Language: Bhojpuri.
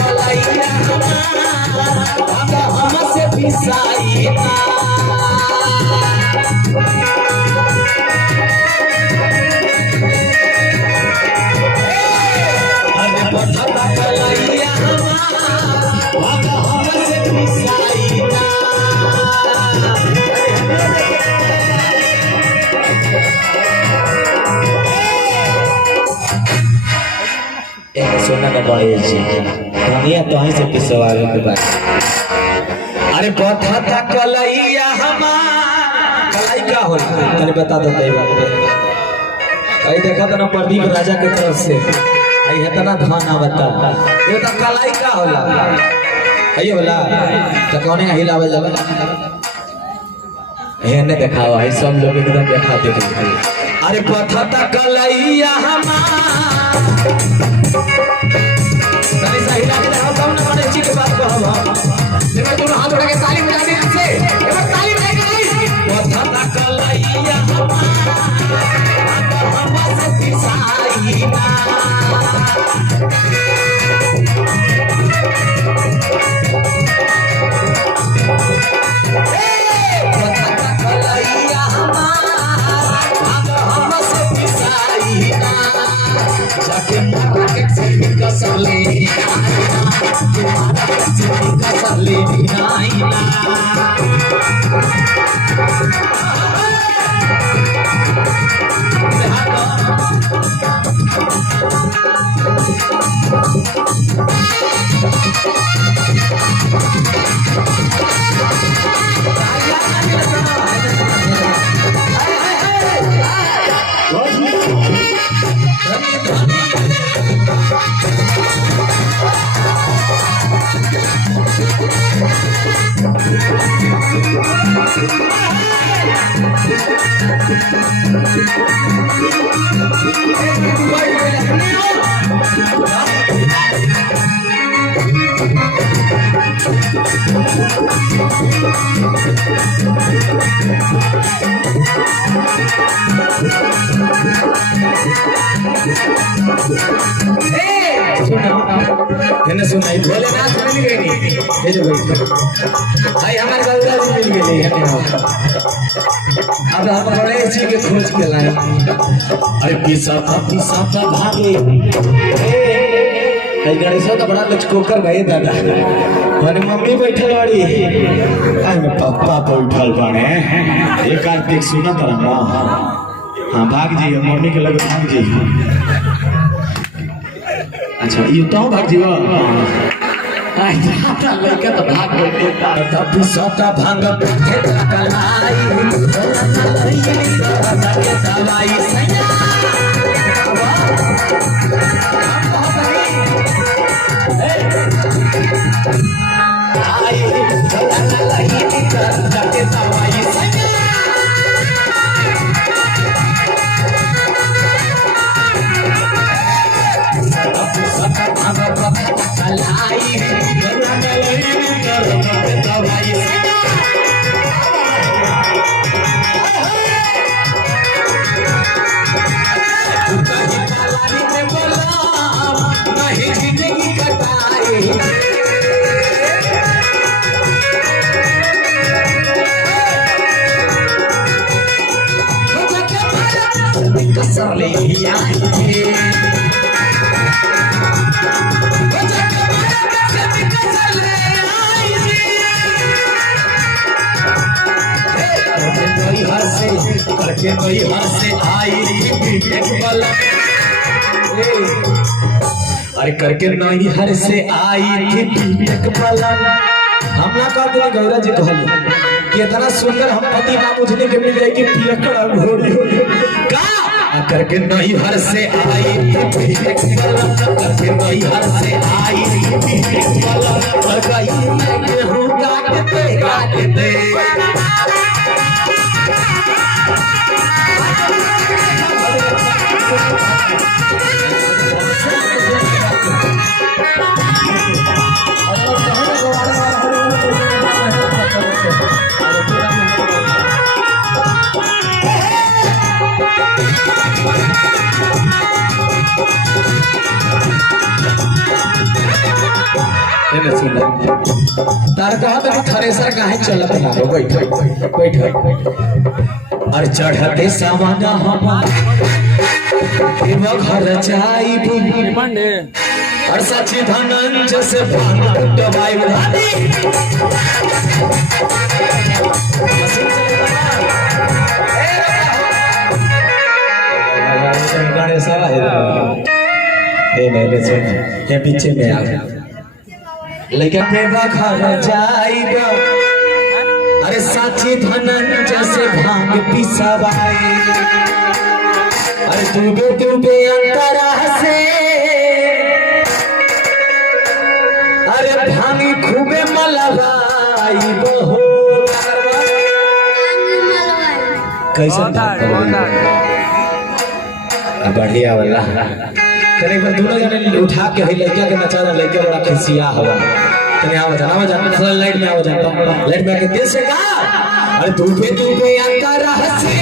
कलैया हमसे पिसाई सोना का बड़े दुनिया तो ही से पिसवा के बाद अरे बता था कलैया हमार कलाई क्या हो तने बता दो तई बात कई देखा तो ना प्रदीप राजा के तरफ से आई है तना धन आवता ये तो कलाई का होला कई होला तो कौन हिलावे जावे एने दिखाओ है सब लोग एकदम देखा देखे अरे बता था कलैया हमार तनी सही लागे रहो तब ना बड़े जी के बात कहबो देखो तू हाथ उठा के ताली बजा दे से एक ताली बजा के बता था कलैया हमसे पिसाई ना सुनाई भोलेनाथ मिल गई नहीं ये जो भाई हमारे गौरा जी मिल गई है अब हम बड़े जी के खोज के लाए अरे पिसा था भागे कई गणेश तो बड़ा लचकोकर भाई दादा माने मम्मी बैठल वाली अरे पापा बैठल बाने एक कार्तिक सुना तरह ना हां भाग जी मम्मी के लगे भाग जी अच्छा ये तो भाग जीवा आई जाता लड़का तो भाग गए तब सटा भांग के कलाई दवाई सैया आई लगी के दवाई सैया करके कोई हंसे आई अरे करके नहीं हर से आई थी एक पलक हमला कर दे गौरा जी कहली कि इतना सुंदर हम पति ना मुझने के मिल जाए कि पियकड़ा घोड़ी का करके नहीं हर से आई थी एक पलक करके नहीं हर से आई थी एक पलक लगाई मैं गेहूं काटते ये सुन तार कहा तो थ्रेसर काहे चलत ना हो बैठ बैठ और चढ़ते सावन हम घर जाइबू और सची धनंजय से भांग दवाई गणेश ये पीछे में आ गया लेकिन घर जाइब अरे साची धनंजय से भांग पिसवाई अरे डूबे अंतरा से अरे भांगी खूबे मलवाई बहो कैसे बढ़िया वाला तने एक बार दोनों जने उठा के है लड़का के नचा रहा लड़का बड़ा खिसिया हवा तने आओ जा थोड़ा लाइट में आओ जा लाइट में आके दिल से गा अरे डूबे अंतरा से